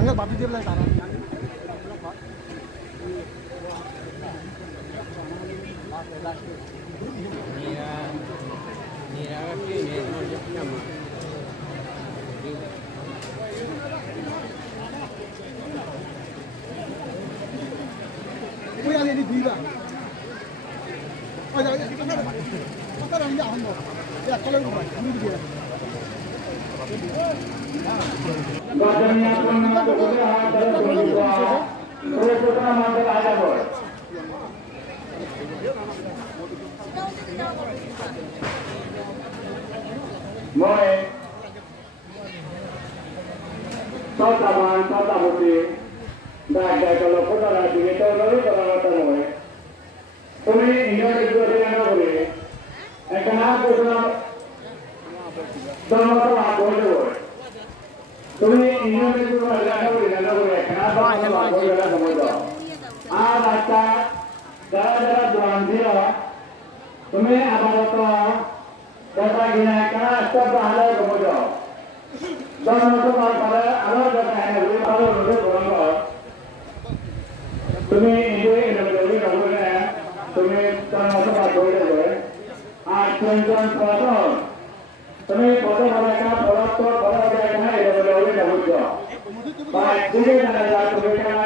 Angkat batu dia belah sana. Kuya ni di ba? Ay, kita orang dia hamba. Ya, kalau ni dia. Badannya pernah bergerak dalam berubah, terus mantel ada bor. Moe, sota bukti, dah kalau kau dah jadi tahu lalu kalau kau moe, kami ini itu dengan apa ni? Ekanah kau dah apa boleh. তুমি ইউনিয়নের জন্য রান্না করে খানা বানানো সময় আর একটা যারা দোকান দিল তুমি আপাতত কথা কিনা কেনা একটা ভালো সময় জন্মসভার পরে আরো দেখা ভালো রোদে গ্রহণ কর তুমি তুমি জন্মসভা করে দেবে আর তিনজন প্রথম তুমি কত বড় একটা পড়াত্মক বড় জায়গা এটা বলে যাবো বা দিকে জানা যায় তুমি কেনা